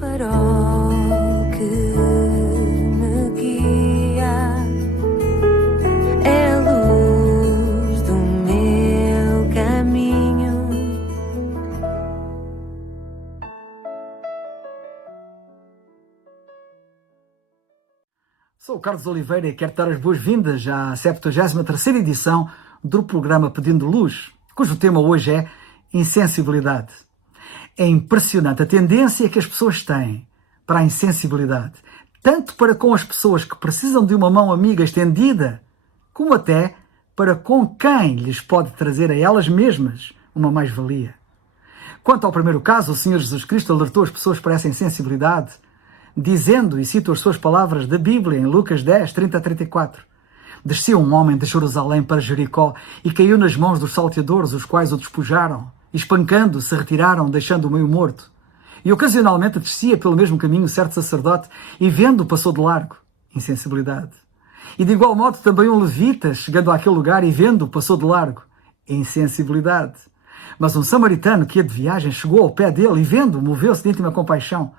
farol que me guia, é a luz do meu caminho. Sou o Carlos Oliveira e quero dar as boas-vindas à 73ª edição do programa Pedindo Luz, cujo tema hoje é insensibilidade. É impressionante a tendência que as pessoas têm para a insensibilidade, tanto para com as pessoas que precisam de uma mão amiga estendida, como até para com quem lhes pode trazer a elas mesmas uma mais-valia. Quanto ao primeiro caso, o Senhor Jesus Cristo alertou as pessoas para essa insensibilidade, dizendo, e cito as suas palavras da Bíblia, em Lucas 10, 30 a 34, desceu um homem de Jerusalém para Jericó e caiu nas mãos dos salteadores, os quais o despojaram, e espancando, se retiraram, deixando-o meio morto. E ocasionalmente descia pelo mesmo caminho certo sacerdote, e vendo-o passou de largo. Insensibilidade. E de igual modo também um levita, chegando àquele lugar e vendo-o passou de largo. Insensibilidade. Mas um samaritano que ia de viagem chegou ao pé dele e vendo-o moveu-se de íntima compaixão.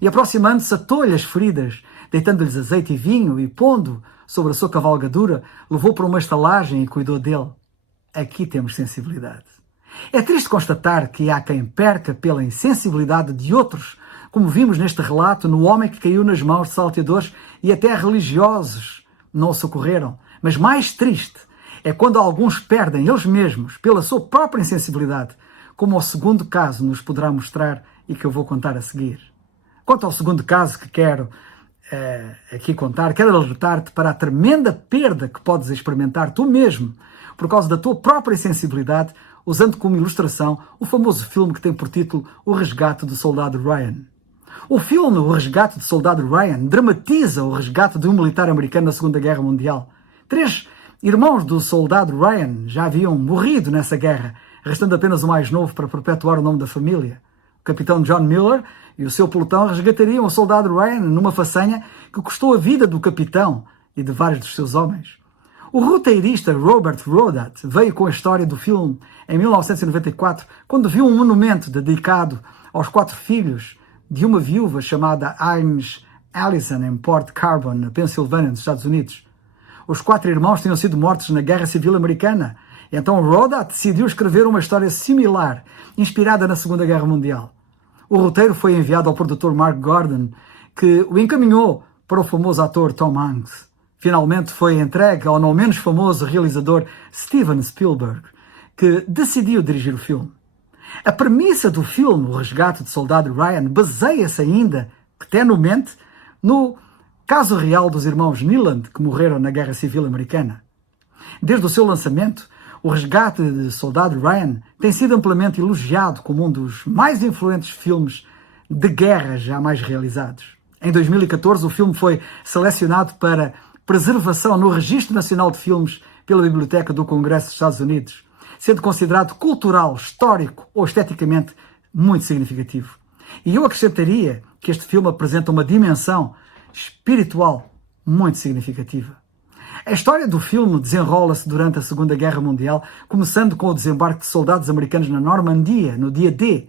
E aproximando-se atou-lhe as feridas, deitando-lhes azeite e vinho, e pondo sobre a sua cavalgadura, levou para uma estalagem e cuidou dele. Aqui temos sensibilidade. É triste constatar que há quem perca pela insensibilidade de outros, como vimos neste relato no homem que caiu nas mãos de salteadores e até religiosos não o socorreram. Mas mais triste é quando alguns perdem eles mesmos pela sua própria insensibilidade, como o segundo caso nos poderá mostrar e que eu vou contar a seguir. Quanto ao segundo caso que quero aqui contar, quero alertar-te para a tremenda perda que podes experimentar tu mesmo por causa da tua própria insensibilidade, usando como ilustração o famoso filme que tem por título O Resgate do Soldado Ryan. O filme O Resgate do Soldado Ryan dramatiza o resgate de um militar americano na Segunda Guerra Mundial. 3 irmãos do soldado Ryan já haviam morrido nessa guerra, restando apenas o mais novo para perpetuar o nome da família. O capitão John Miller e o seu pelotão resgatariam o soldado Ryan numa façanha que custou a vida do capitão e de vários dos seus homens. O roteirista Robert Rodat veio com a história do filme em 1994, quando viu um monumento dedicado aos 4 filhos de uma viúva chamada Ines Allison em Port Carbon, na Pensilvânia, nos Estados Unidos. Os 4 irmãos tinham sido mortos na Guerra Civil Americana, então Rodat decidiu escrever uma história similar, inspirada na Segunda Guerra Mundial. O roteiro foi enviado ao produtor Mark Gordon, que o encaminhou para o famoso ator Tom Hanks. Finalmente foi entregue ao não menos famoso realizador Steven Spielberg, que decidiu dirigir o filme. A premissa do filme, O Resgate do Soldado Ryan, baseia-se ainda, tenuamente, no caso real dos irmãos Neeland, que morreram na Guerra Civil Americana. Desde o seu lançamento, O Resgate do Soldado Ryan tem sido amplamente elogiado como um dos mais influentes filmes de guerra jamais realizados. Em 2014, o filme foi selecionado para preservação no Registro Nacional de Filmes pela Biblioteca do Congresso dos Estados Unidos, sendo considerado cultural, histórico ou esteticamente muito significativo. E eu acrescentaria que este filme apresenta uma dimensão espiritual muito significativa. A história do filme desenrola-se durante a Segunda Guerra Mundial, começando com o desembarque de soldados americanos na Normandia, no dia D,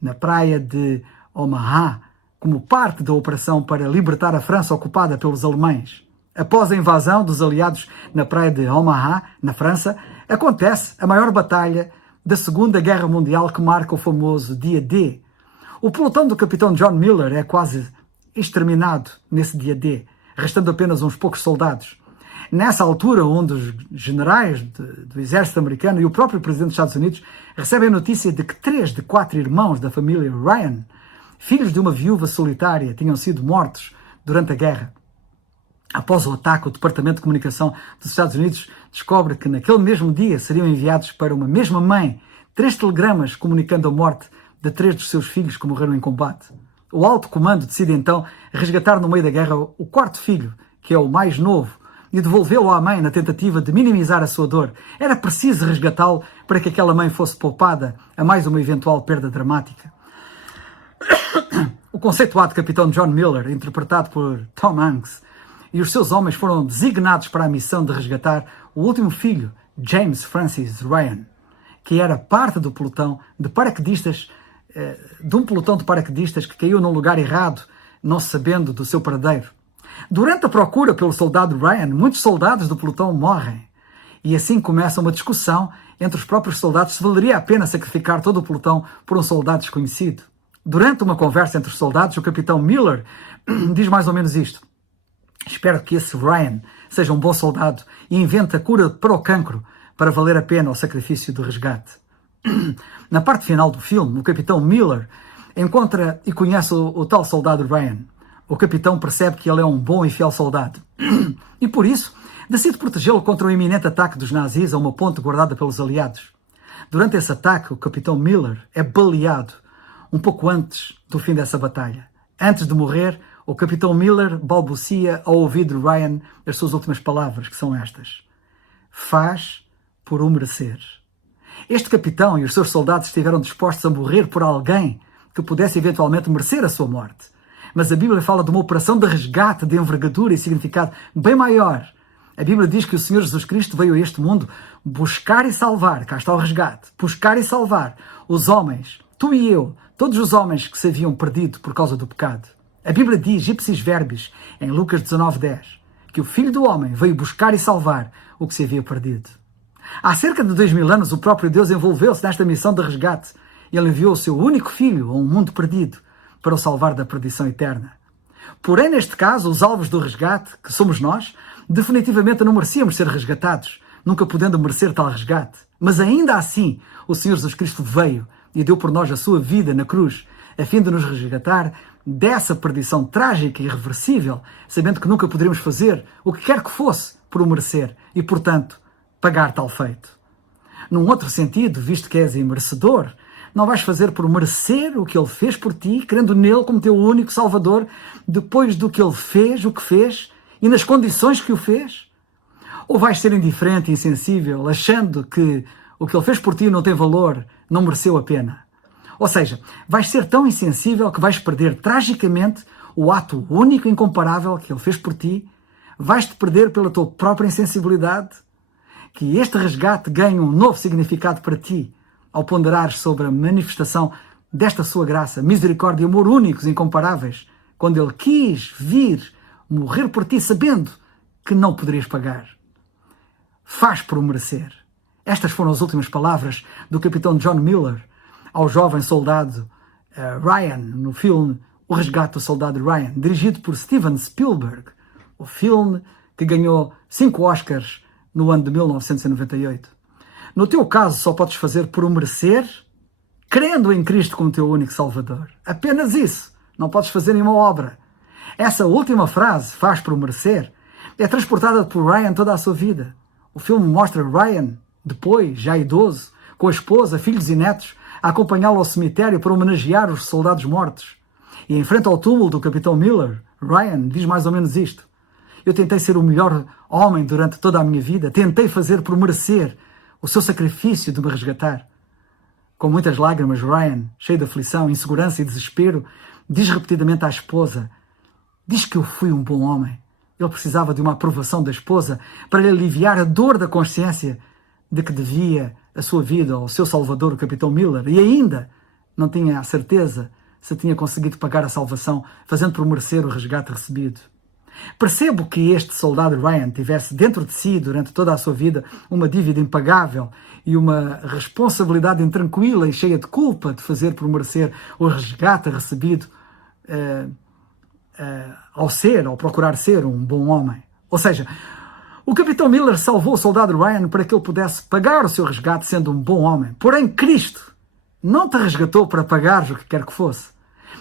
na praia de Omaha, como parte da operação para libertar a França ocupada pelos alemães. Após a invasão dos aliados na praia de Omaha, na França, acontece a maior batalha da Segunda Guerra Mundial que marca o famoso dia D. O pelotão do capitão John Miller é quase exterminado nesse dia D, restando apenas uns poucos soldados. Nessa altura, um dos generais do exército americano e o próprio presidente dos Estados Unidos recebem a notícia de que 3 de 4 irmãos da família Ryan, filhos de uma viúva solitária, tinham sido mortos durante a guerra. Após o ataque, o Departamento de Comunicação dos Estados Unidos descobre que naquele mesmo dia seriam enviados para uma mesma mãe 3 telegramas comunicando a morte de 3 dos seus filhos que morreram em combate. O alto comando decide então resgatar no meio da guerra o 4º filho, que é o mais novo, e devolvê-lo à mãe na tentativa de minimizar a sua dor. Era preciso resgatá-lo para que aquela mãe fosse poupada a mais uma eventual perda dramática. O conceituado capitão John Miller, interpretado por Tom Hanks, e os seus homens foram designados para a missão de resgatar o último filho, James Francis Ryan, que era parte do pelotão de paraquedistas de um pelotão de paraquedistas que caiu num lugar errado, não sabendo do seu paradeiro. Durante a procura pelo soldado Ryan, muitos soldados do pelotão morrem. E assim começa uma discussão entre os próprios soldados se valeria a pena sacrificar todo o pelotão por um soldado desconhecido. Durante uma conversa entre os soldados, o capitão Miller diz mais ou menos isto: espero que esse Ryan seja um bom soldado e invente a cura para o cancro para valer a pena o sacrifício do resgate. Na parte final do filme, o capitão Miller encontra e conhece o tal soldado Ryan. O capitão percebe que ele é um bom e fiel soldado e, por isso, decide protegê-lo contra o iminente ataque dos nazis a uma ponte guardada pelos aliados. Durante esse ataque, o capitão Miller é baleado um pouco antes do fim dessa batalha. Antes de morrer, o capitão Miller balbucia ao ouvido de Ryan as suas últimas palavras, que são estas: faz por o merecer. Este capitão e os seus soldados estiveram dispostos a morrer por alguém que pudesse eventualmente merecer a sua morte. Mas a Bíblia fala de uma operação de resgate de envergadura e significado bem maior. A Bíblia diz que o Senhor Jesus Cristo veio a este mundo buscar e salvar, cá está o resgate, buscar e salvar os homens, tu e eu, todos os homens que se haviam perdido por causa do pecado. A Bíblia diz, ipsis verbis, em Lucas 19:10, que o Filho do Homem veio buscar e salvar o que se havia perdido. Há cerca de 2000 anos, o próprio Deus envolveu-se nesta missão de resgate. Ele enviou o seu único Filho a um mundo perdido para o salvar da perdição eterna. Porém, neste caso, os alvos do resgate, que somos nós, definitivamente não merecíamos ser resgatados, nunca podendo merecer tal resgate. Mas ainda assim, o Senhor Jesus Cristo veio e deu por nós a sua vida na cruz, a fim de nos resgatar dessa perdição trágica e irreversível, sabendo que nunca poderíamos fazer o que quer que fosse por o merecer e, portanto, pagar tal feito. Num outro sentido, visto que és imerecedor, não vais fazer por merecer o que Ele fez por ti, crendo nele como teu único Salvador, depois do que Ele fez, o que fez, e nas condições que o fez? Ou vais ser indiferente e insensível, achando que o que Ele fez por ti não tem valor, não mereceu a pena? Ou seja, vais ser tão insensível que vais perder tragicamente o ato único e incomparável que Ele fez por ti, vais-te perder pela tua própria insensibilidade, que este resgate ganhe um novo significado para ti, ao ponderares sobre a manifestação desta sua graça, misericórdia e amor únicos e incomparáveis, quando Ele quis vir morrer por ti, sabendo que não poderias pagar. Faz por o merecer. Estas foram as últimas palavras do capitão John Miller ao jovem soldado Ryan, no filme O Resgate do Soldado Ryan, dirigido por Steven Spielberg, o filme que ganhou 5 Oscars no ano de 1998. No teu caso, só podes fazer por o merecer, crendo em Cristo como teu único Salvador. Apenas isso. Não podes fazer nenhuma obra. Essa última frase, faz por o merecer, é transportada por Ryan toda a sua vida. O filme mostra Ryan, depois, já idoso, com a esposa, filhos e netos, a acompanhá-lo ao cemitério para homenagear os soldados mortos. E em frente ao túmulo do capitão Miller, Ryan diz mais ou menos isto: eu tentei ser o melhor homem durante toda a minha vida, tentei fazer por merecer o seu sacrifício de me resgatar. Com muitas lágrimas, Ryan, cheio de aflição, insegurança e desespero, diz repetidamente à esposa: diz que eu fui um bom homem. Ele precisava de uma aprovação da esposa para lhe aliviar a dor da consciência de que devia a sua vida ao seu salvador, o capitão Miller, e ainda não tinha a certeza se tinha conseguido pagar a salvação, fazendo por merecer o resgate recebido. Percebo que este soldado Ryan tivesse dentro de si, durante toda a sua vida, uma dívida impagável e uma responsabilidade intranquila e cheia de culpa de fazer por merecer o resgate recebido ao procurar ser um bom homem. Ou seja, o capitão Miller salvou o soldado Ryan para que ele pudesse pagar o seu resgate sendo um bom homem. Porém, Cristo não te resgatou para pagares o que quer que fosse.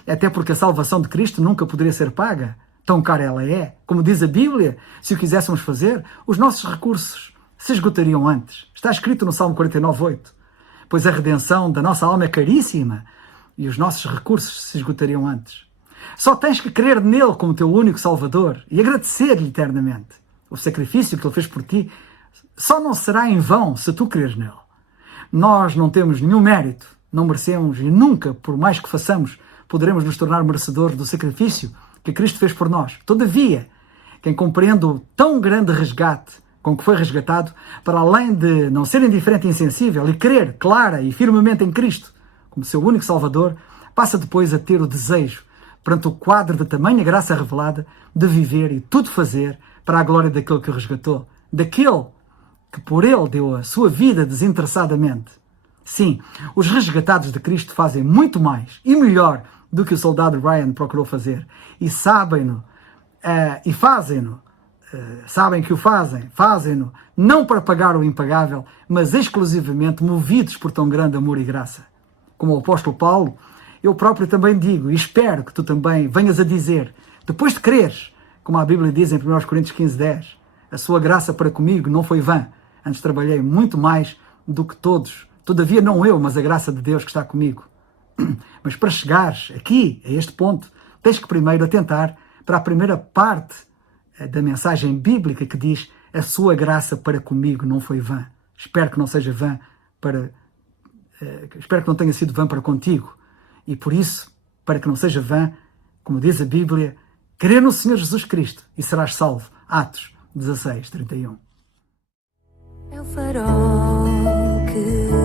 Até porque a salvação de Cristo nunca poderia ser paga. Tão cara ela é. Como diz a Bíblia, se o quiséssemos fazer, os nossos recursos se esgotariam antes. Está escrito no Salmo 49:8. Pois a redenção da nossa alma é caríssima e os nossos recursos se esgotariam antes. Só tens que crer nele como teu único Salvador e agradecer-lhe eternamente. O sacrifício que ele fez por ti só não será em vão se tu creres nele. Nós não temos nenhum mérito, não merecemos e nunca, por mais que façamos, poderemos nos tornar merecedores do sacrifício que Cristo fez por nós. Todavia, quem compreende o tão grande resgate com que foi resgatado, para além de não ser indiferente e insensível e crer clara e firmemente em Cristo como seu único Salvador, passa depois a ter o desejo, perante o quadro de tamanha graça revelada, de viver e tudo fazer para a glória daquele que o resgatou, daquele que por ele deu a sua vida desinteressadamente. Sim, os resgatados de Cristo fazem muito mais e melhor do que o soldado Ryan procurou fazer. E sabem-no, e fazem-no, sabem que o fazem-no, não para pagar o impagável, mas exclusivamente movidos por tão grande amor e graça. Como o apóstolo Paulo, eu próprio também digo, e espero que tu também venhas a dizer, depois de creres, como a Bíblia diz em 1 Coríntios 15:10, a sua graça para comigo não foi vã, antes trabalhei muito mais do que todos, todavia não eu, mas a graça de Deus que está comigo. Mas para chegares aqui, a este ponto, tens que primeiro atentar para a primeira parte da mensagem bíblica que diz a sua graça para comigo não foi vã. Espero que não seja vã espero que não tenha sido vã para contigo. E por isso, para que não seja vã, como diz a Bíblia, crê no Senhor Jesus Cristo e serás salvo. Atos 16:31. É o farol que